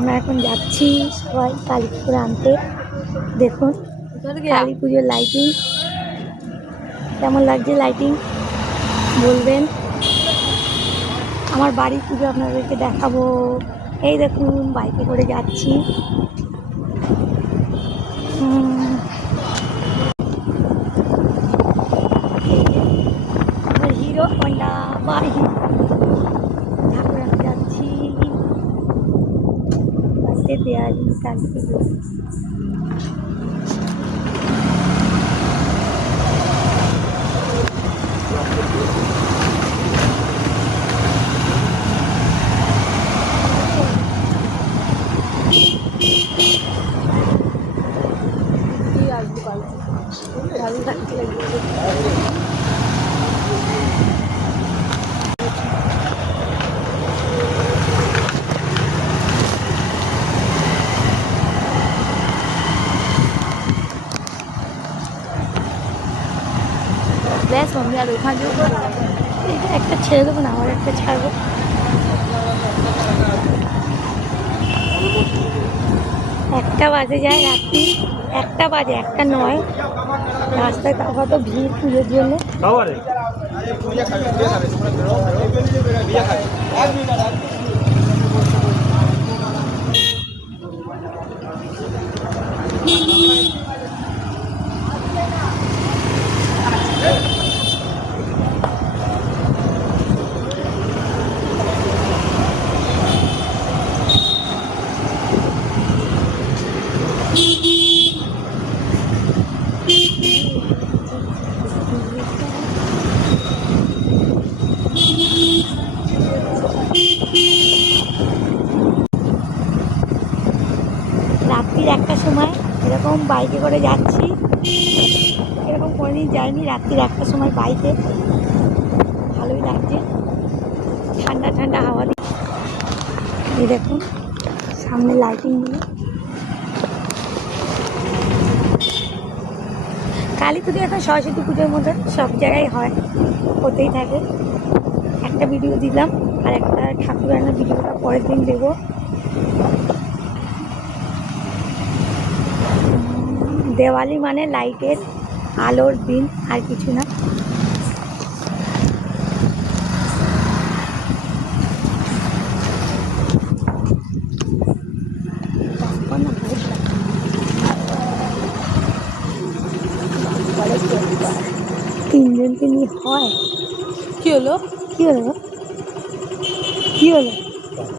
আমরা এখন যাচ্ছি সবাই কালী পুজো আনতে। দেখুন কালী পুজোর লাইটিং কেমন লাগছে, লাইটিং বলবেন। আমার বাড়ির পুজো আপনাদেরকে দেখাবো। এই দেখুন বাইকে করে যাচ্ছি। হিরো হন্ডা বাইক ঠাকুর আনতে যাচ্ছি। বাড়িতে দেয়ালি কালী পুজো। ব্যাস মম্মি আর ওখানে একটা ছেড়ে দেবো না, আমার একটা ছাড়বো। একটা বাজে যায় রাত্রি, একটা বাজে, একটা নয়। রাস্তায় কত ভিড় পুজোর জন্য। রাত্রির একটার সময় এরকম বাইকে করে যাচ্ছি, এরকম কোনোদিন যাইনি। রাত্রির একটার সময় বাইকে ভালোই লাগছে, ঠান্ডা ঠান্ডা হাওয়া দিচ্ছে। এই দেখুন সামনে লাইটিংগুলো। কালী পুজো এখন সরস্বতী পুজোর মতো সব জায়গায় হয়, হতেই থাকে। একটা ভিডিও দিলাম, আর একটা ঠাকুর আনার ভিডিওটা পরের দিন দেবো। দেওয়ালি মানে লাইটের আলোর দিন, আর কিছু না। তিনজনকে নিয়ে হয়। কি হলো কি হলো কি হলো?